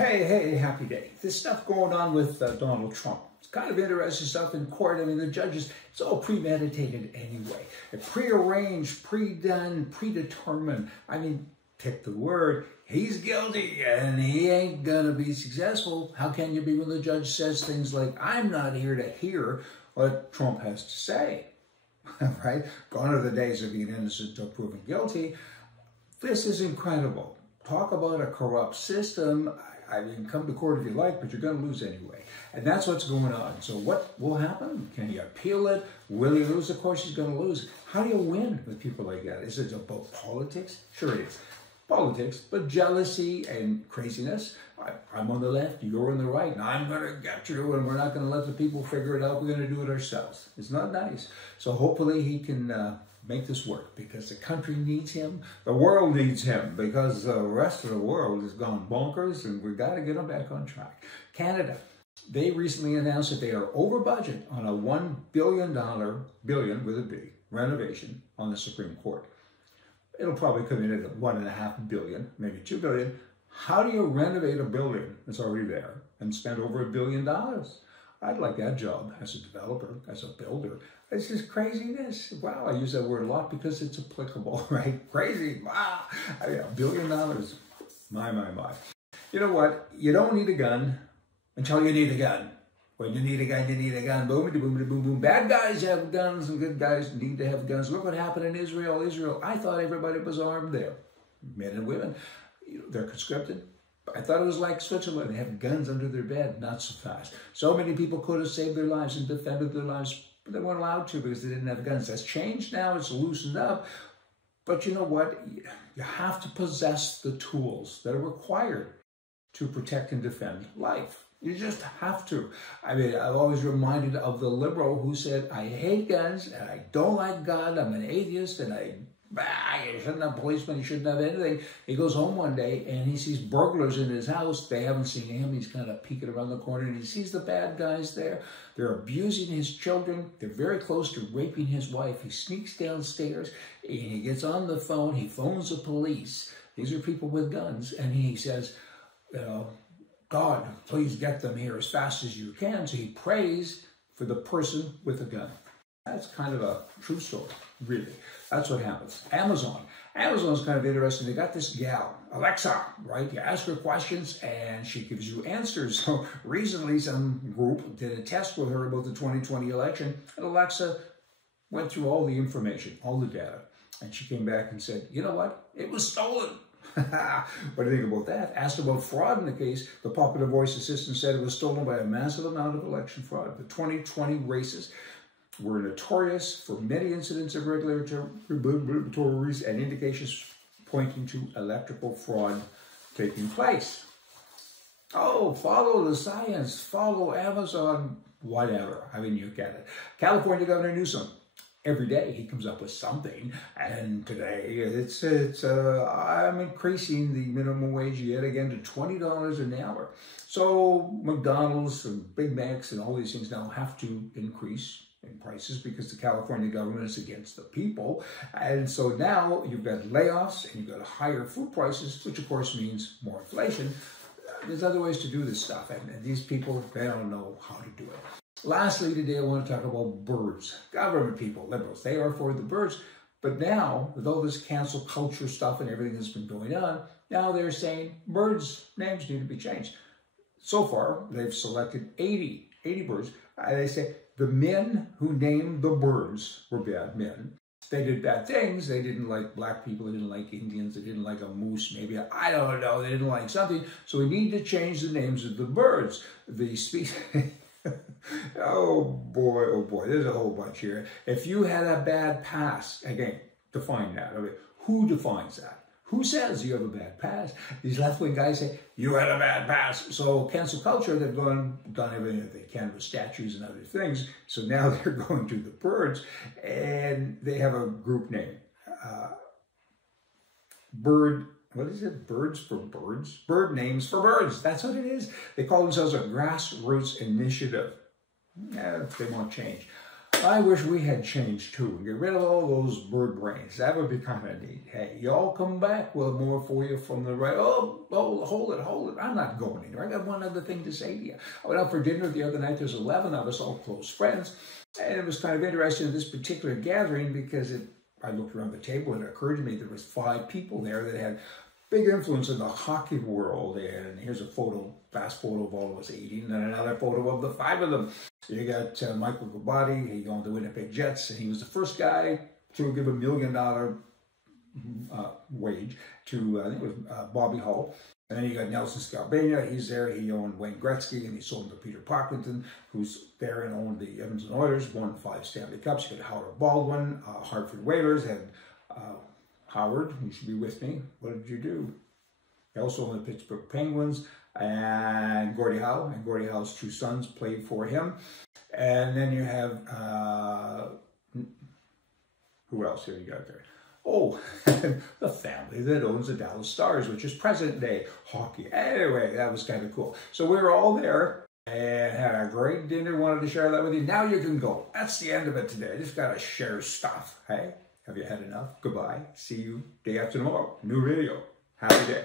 Hey, happy day. This stuff going on with Donald Trump. It's kind of interesting stuff in court. I mean, the judges, it's all premeditated anyway. Prearranged, pre-done, predetermined. I mean, pick the word. He's guilty and he ain't gonna be successful. How can you be when the judge says things like, I'm not here to hear what Trump has to say, right? Gone are the days of being innocent until proven guilty. This is incredible. Talk about a corrupt system. I mean, come to court if you like, but you're going to lose anyway. And that's what's going on. So what will happen? Can he appeal it? Will he lose? Of course he's going to lose. How do you win with people like that? Is it about politics? Sure it is. Politics, but jealousy and craziness. I'm on the left, you're on the right, and I'm going to get you, and we're not going to let the people figure it out. We're going to do it ourselves. It's not nice. So hopefully he can make this work, because the country needs him, the world needs him, because the rest of the world has gone bonkers, and we've got to get them back on track. Canada, they recently announced that they are over budget on a $1 billion, billion with a B, renovation on the Supreme Court. It'll probably come in at $1.5 billion, maybe $2 billion. How do you renovate a building that's already there and spend over $1 billion? I'd like that job as a developer, as a builder. It's just craziness. Wow, I use that word a lot because it's applicable, right? Crazy, wow. I mean, $1 billion, my. You know what? You don't need a gun until you need a gun. When you need a gun, you need a gun. Boom, boom, boom, boom, boom. Bad guys have guns and good guys need to have guns. Look what happened in Israel. I thought everybody was armed there. Men and women, they're conscripted. I thought it was like Switzerland. They have guns under their bed. Not so fast. So many people could have saved their lives and defended their lives, but they weren't allowed to because they didn't have guns. That's changed now. It's loosened up. But you know what? You have to possess the tools that are required to protect and defend life. You just have to. I mean, I'm always reminded of the liberal who said, I hate guns and I don't like God. I'm an atheist and you shouldn't have policemen, you shouldn't have anything. He goes home one day and he sees burglars in his house. They haven't seen him. He's kind of peeking around the corner and he sees the bad guys there. They're abusing his children. They're very close to raping his wife. He sneaks downstairs and he gets on the phone. He phones the police. These are people with guns. And he says, God, please get them here as fast as you can. So he prays for the person with a gun. That's kind of a true story, really. That's what happens. Amazon's kind of interesting. They got this gal, Alexa, right? You ask her questions and she gives you answers. So recently some group did a test with her about the 2020 election, and Alexa went through all the information, all the data. And she came back and said, you know what? It was stolen. What do you think about that? Asked about fraud in the case, the popular voice assistant said it was stolen by a massive amount of election fraud. The 2020 races were notorious for many incidents of regulatory and indications pointing to electoral fraud taking place. Oh, follow the science, follow Amazon, whatever. I mean, you get it. California Governor Newsom. Every day he comes up with something, and today I'm increasing the minimum wage yet again to $20 an hour. So McDonald's and Big Macs and all these things now have to increase in prices because the California government is against the people. And so now you've got layoffs and you've got higher food prices, which of course means more inflation. There's other ways to do this stuff, and these people, they don't know how to do it. Lastly, today I want to talk about birds. Government people, liberals, they are for the birds. But now, with all this cancel culture stuff and everything that's been going on, now they're saying birds' names need to be changed. So far, they've selected 80 birds. They say the men who named the birds were bad men. They did bad things. They didn't like black people. They didn't like Indians. They didn't like a moose, maybe. I don't know. They didn't like something. So we need to change the names of the birds. The species... oh boy, there's a whole bunch here. If you had a bad past, again, define that. I mean, who defines that? Who says you have a bad past? These left-wing guys say, you had a bad past. So cancel culture, they've done everything that they can with statues and other things. So now they're going to the birds, and they have a group name. What is it? Birds for Birds? Bird names for birds. That's what it is. They call themselves a grassroots initiative. They won't change. I wish we had changed too and get rid of all those bird brains. That would be kind of neat. Hey, y'all come back. We'll have more for you from the right. Oh, hold it. I'm not going anywhere. I got one other thing to say to you. I went out for dinner the other night. There's 11 of us, all close friends. And it was kind of interesting in this particular gathering because I looked around the table and it occurred to me there was 5 people there that had big influence in the hockey world. And here's a photo, fast photo of all of us eating, and another photo of the 5 of them. You got Michael Gabati, he owned the Winnipeg Jets, and he was the first guy to give $1 million wage to, I think it was Bobby Hull. And then you got Nelson Scalabrini, he's there, he owned Wayne Gretzky, and he sold him to Peter Pocklington, who's there and owned the Edmonton Oilers, won 5 Stanley Cups. You got Howard Baldwin, Hartford Whalers, had Howard, you should be with me. What did you do? He also owned the Pittsburgh Penguins, and Gordie Howe, and Gordie Howe's 2 sons played for him. And then you have, who else here you got there? Oh, the family that owns the Dallas Stars, which is present day hockey. Anyway, that was kind of cool. So we were all there and had a great dinner. Wanted to share that with you. Now you can go. That's the end of it today. I just got to share stuff. Hey, have you had enough? Goodbye. See you day after tomorrow. New video. Happy day.